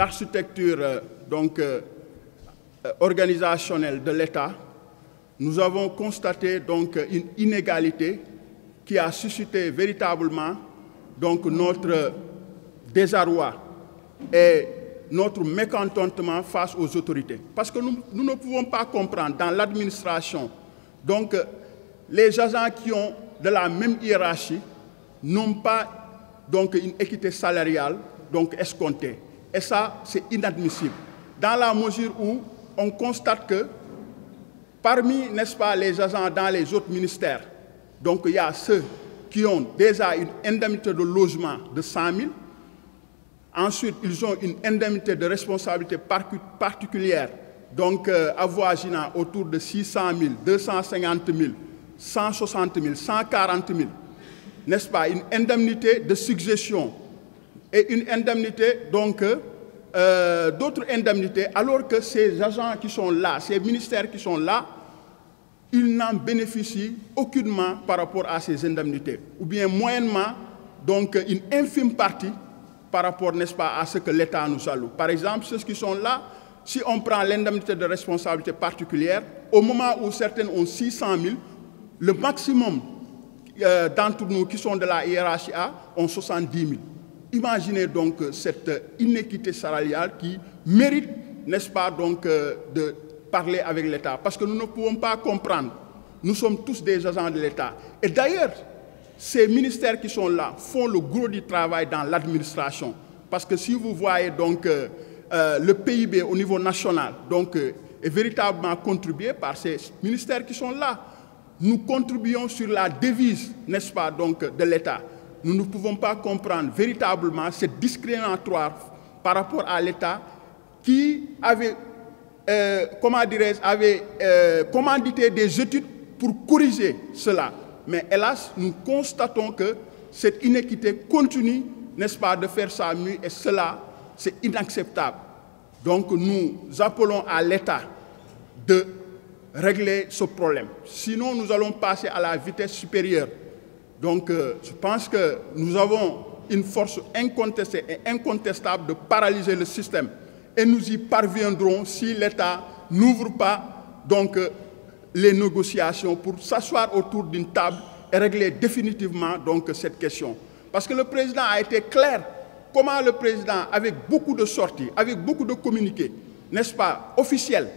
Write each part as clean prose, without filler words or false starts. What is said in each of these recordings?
l'architecture organisationnelle de l'État, nous avons constaté donc une inégalité qui a suscité véritablement donc notre désarroi et notre mécontentement face aux autorités. Parce que nous ne pouvons pas comprendre dans l'administration, donc les agents qui ont de la même hiérarchie n'ont pas donc une équité salariale donc escomptée. Et ça, c'est inadmissible. Dans la mesure où on constate que parmi, n'est-ce pas, les agents dans les autres ministères, donc il y a ceux qui ont déjà une indemnité de logement de 100 000. Ensuite, ils ont une indemnité de responsabilité particulière, donc avoisinant autour de 600 000, 250 000, 160 000, 140 000, n'est-ce pas, une indemnité de succession et une indemnité, donc, d'autres indemnités, alors que ces agents qui sont là, ces ministères qui sont là, ils n'en bénéficient aucunement par rapport à ces indemnités, ou bien moyennement, donc une infime partie par rapport, n'est-ce pas, à ce que l'État nous alloue. Par exemple, ceux qui sont là, si on prend l'indemnité de responsabilité particulière, au moment où certaines ont 600 000, le maximum d'entre nous qui sont de la hiérarchie A ont 70 000. Imaginez donc cette inéquité salariale qui mérite, n'est-ce pas, donc, de parler avec l'État. Parce que nous ne pouvons pas comprendre. Nous sommes tous des agents de l'État. Et d'ailleurs, ces ministères qui sont là font le gros du travail dans l'administration. Parce que si vous voyez donc le PIB au niveau national donc, est véritablement contribué par ces ministères qui sont là. Nous contribuons sur la devise, n'est-ce pas, donc, de l'État. Nous ne pouvons pas comprendre véritablement cette discriminatoire par rapport à l'État qui avait, comment dirais-je, avait commandité des études pour corriger cela. Mais hélas, nous constatons que cette inéquité continue, n'est-ce pas, de faire sa mue, et cela, c'est inacceptable. Donc nous appelons à l'État de régler ce problème. Sinon, nous allons passer à la vitesse supérieure. Donc je pense que nous avons une force incontestée et incontestable de paralyser le système. Et nous y parviendrons si l'État n'ouvre pas donc, les négociations pour s'asseoir autour d'une table et régler définitivement donc, cette question. Parce que le président a été clair. Comment le président, avec beaucoup de sorties, avec beaucoup de communiqués, n'est-ce pas, officiels,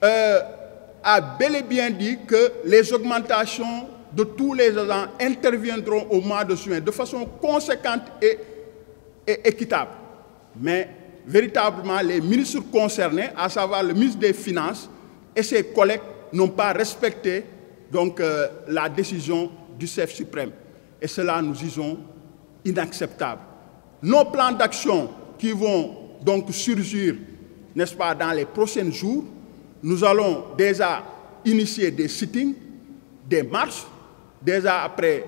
a bel et bien dit que les augmentations de tous les agents interviendront au mois de juin de façon conséquente et équitable. Mais véritablement, les ministres concernés, à savoir le ministre des Finances et ses collègues, n'ont pas respecté donc, la décision du chef suprême. Et cela, nous disons, inacceptable. Nos plans d'action qui vont donc surgir, n'est-ce pas, dans les prochains jours, nous allons déjà initier des sittings, des marches. Déjà après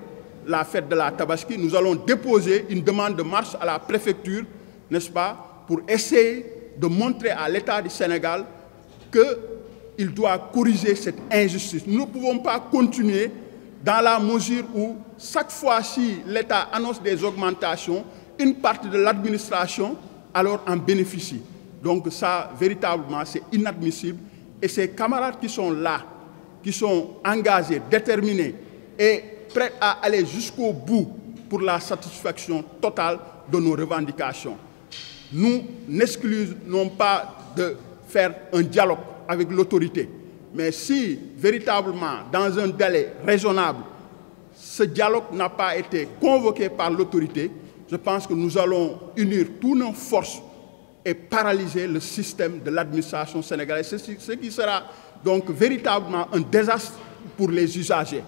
la fête de la Tabaski, nous allons déposer une demande de marche à la préfecture, n'est-ce pas, pour essayer de montrer à l'État du Sénégal qu'il doit corriger cette injustice. Nous ne pouvons pas continuer dans la mesure où chaque fois si l'État annonce des augmentations, une partie de l'administration alors en bénéficie. Donc ça, véritablement, c'est inadmissible. Et ces camarades qui sont là, qui sont engagés, déterminés et prêts à aller jusqu'au bout pour la satisfaction totale de nos revendications. Nous n'excluons pas de faire un dialogue avec l'autorité. Mais si, véritablement, dans un délai raisonnable, ce dialogue n'a pas été convoqué par l'autorité, je pense que nous allons unir toutes nos forces et paralyser le système de l'administration sénégalaise, ce qui sera donc véritablement un désastre pour les usagers.